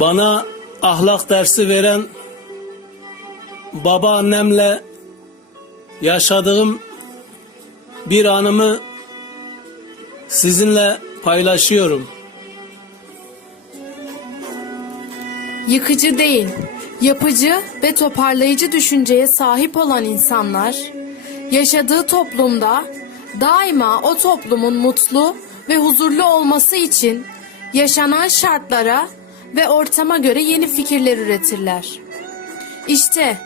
Bana ahlak dersi veren babaannemle yaşadığım bir anımı sizinle paylaşıyorum. Yıkıcı değil, yapıcı ve toparlayıcı düşünceye sahip olan insanlar, yaşadığı toplumda daima o toplumun mutlu ve huzurlu olması için yaşanan şartlara ve ortama göre yeni fikirler üretirler. İşte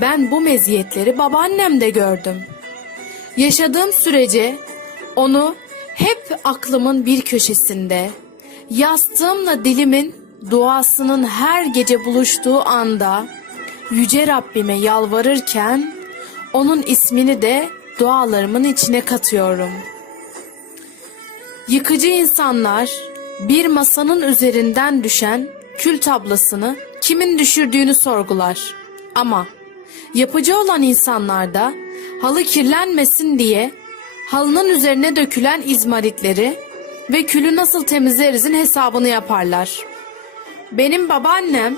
ben bu meziyetleri babaannemde gördüm. Yaşadığım sürece onu hep aklımın bir köşesinde, yastığımla dilimin duasının her gece buluştuğu anda yüce Rabbime yalvarırken onun ismini de dualarımın içine katıyorum. Yıkıcı insanlar bir masanın üzerinden düşen kül tablasını kimin düşürdüğünü sorgular. Ama yapıcı olan insanlar da halı kirlenmesin diye halının üzerine dökülen izmaritleri ve külü nasıl temizlerizin hesabını yaparlar. Benim babaannem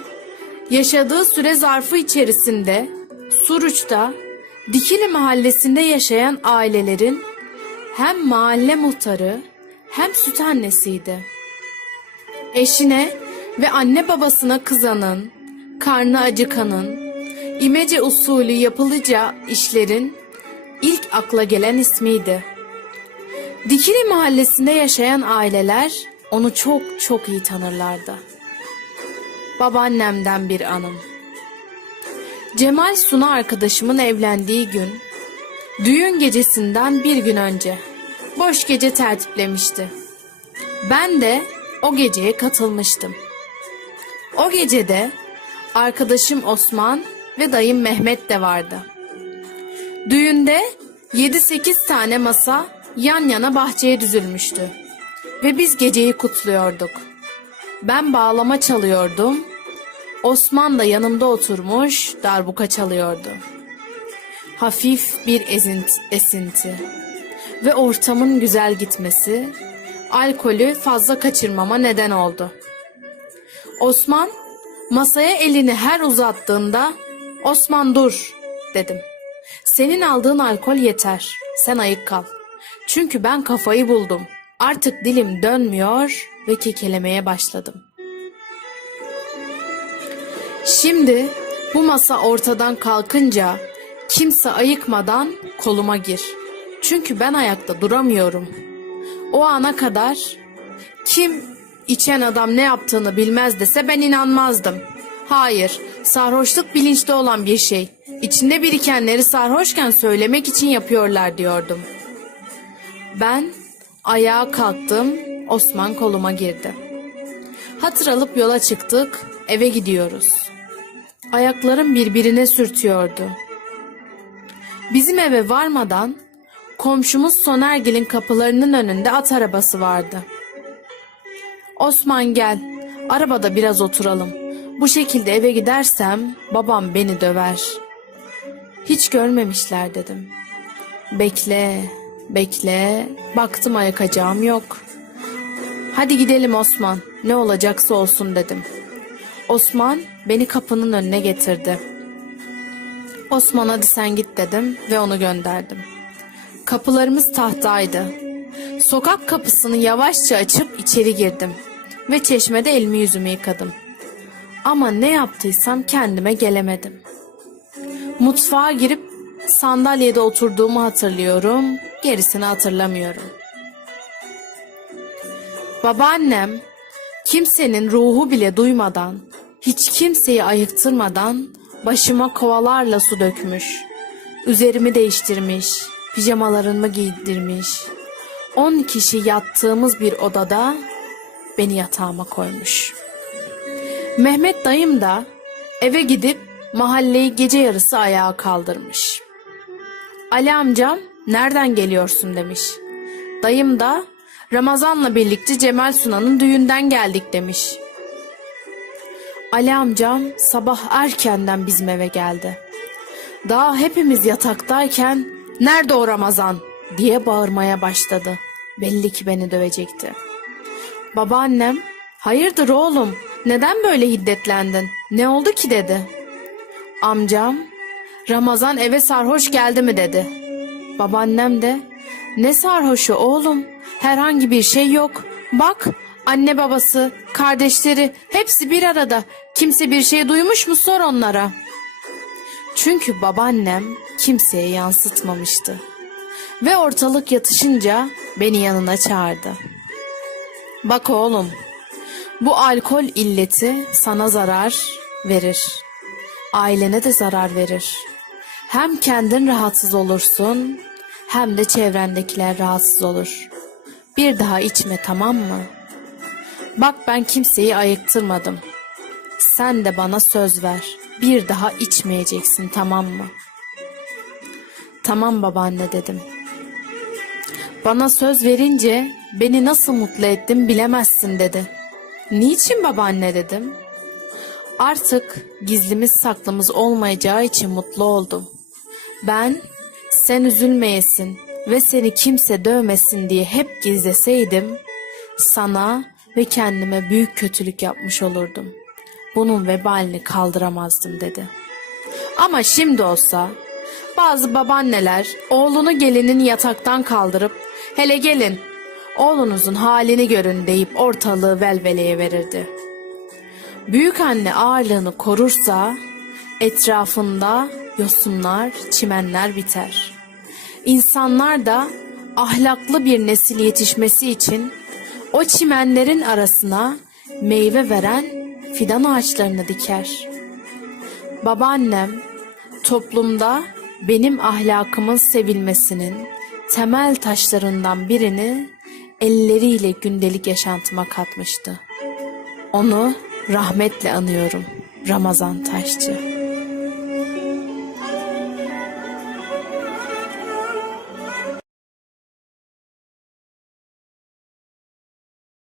yaşadığı süre zarfı içerisinde Suruç'ta Dikili mahallesinde yaşayan ailelerin hem mahalle muhtarı hem süt annesiydi. Eşine ve anne babasına kızanın, karnı acıkanın, imece usulü yapılıca işlerin ilk akla gelen ismiydi. Dikili mahallesinde yaşayan aileler onu çok çok iyi tanırlardı. Babaannemden bir anım. Cemal Suna arkadaşımın evlendiği gün, düğün gecesinden bir gün önce boş gece tertiplemişti. Ben de o geceye katılmıştım. O gecede arkadaşım Osman ve dayım Mehmet de vardı. Düğünde 7-8 tane masa yan yana bahçeye düzülmüştü. Ve biz geceyi kutluyorduk. Ben bağlama çalıyordum. Osman da yanımda oturmuş darbuka çalıyordu. Hafif bir ezint, esinti ve ortamın güzel gitmesi alkolü fazla kaçırmama neden oldu. Osman masaya elini her uzattığında Osman dur dedim. Senin aldığın alkol yeter. Sen ayık kal. Çünkü ben kafayı buldum. Artık dilim dönmüyor ve kekelemeye başladım. Şimdi bu masa ortadan kalkınca kimse ayıkmadan koluma gir. Çünkü ben ayakta duramıyorum. O ana kadar kim içen adam ne yaptığını bilmez dese ben inanmazdım. Hayır, sarhoşluk bilinçte olan bir şey. İçinde birikenleri sarhoşken söylemek için yapıyorlar diyordum. Ben ayağa kalktım, Osman koluma girdi. Hatır alıp yola çıktık, eve gidiyoruz. Ayaklarım birbirine sürtüyordu. Bizim eve varmadan komşumuz Sonergil'in kapılarının önünde at arabası vardı. Osman gel, arabada biraz oturalım. Bu şekilde eve gidersem babam beni döver. Hiç görmemişler dedim. Bekle, bekle. Baktım ayakacağım yok. Hadi gidelim Osman. Ne olacaksa olsun dedim. Osman beni kapının önüne getirdi. Osman hadi sen git dedim ve onu gönderdim. Kapılarımız tahtaydı. Sokak kapısını yavaşça açıp içeri girdim ve çeşmede elimi yüzümü yıkadım. Ama ne yaptıysam kendime gelemedim. Mutfağa girip sandalyede oturduğumu hatırlıyorum, gerisini hatırlamıyorum. Babaannem kimsenin ruhu bile duymadan, hiç kimseyi ayıktırmadan başıma kovalarla su dökmüş. Üzerimi değiştirmiş, pijamalarımı giydirmiş. On kişi yattığımız bir odada beni yatağıma koymuş. Mehmet dayım da eve gidip mahalleyi gece yarısı ayağa kaldırmış. Ali amcam nereden geliyorsun demiş. Dayım da Ramazan'la birlikte Cemal Suna'nın düğünden geldik demiş. Ali amcam sabah erkenden bizim eve geldi. Daha hepimiz yataktayken nerede o Ramazan diye bağırmaya başladı. Belli ki beni dövecekti. Babaannem hayırdır oğlum Neden böyle hiddetlendin? Ne oldu ki dedi. Amcam, Ramazan eve sarhoş geldi mi dedi. Babaannem de, ne sarhoşu oğlum? Herhangi bir şey yok. Bak, anne babası, kardeşleri hepsi bir arada. Kimse bir şey duymuş mu sor onlara. Çünkü babaannem kimseye yansıtmamıştı. Ve ortalık yatışınca beni yanına çağırdı. Bak oğlum, bu alkol illeti sana zarar verir. Ailene de zarar verir. Hem kendin rahatsız olursun, hem de çevrendekiler rahatsız olur. Bir daha içme tamam mı? Bak ben kimseyi ayıktırmadım. Sen de bana söz ver. Bir daha içmeyeceksin tamam mı? Tamam babaanne dedim. Bana söz verince beni nasıl mutlu ettin bilemezsin dedi. Niçin babaanne dedim. Artık gizlimiz saklımız olmayacağı için mutlu oldum. Ben sen üzülmeyesin ve seni kimse dövmesin diye hep gizleseydim sana ve kendime büyük kötülük yapmış olurdum. Bunun vebalini kaldıramazdım dedi. Ama şimdi olsa bazı babaanneler oğlunu gelinin yataktan kaldırıp hele gelin oğlunuzun halini görün deyip ortalığı velveleye verirdi. Büyük anne ağırlığını korursa etrafında yosunlar, çimenler biter. İnsanlar da ahlaklı bir nesil yetişmesi için o çimenlerin arasına meyve veren fidan ağaçlarını diker. Babaannem toplumda benim ahlakımın sevilmesinin temel taşlarından birini elleriyle gündelik yaşantıma katmıştı. Onu rahmetle anıyorum Ramazan Taşçı.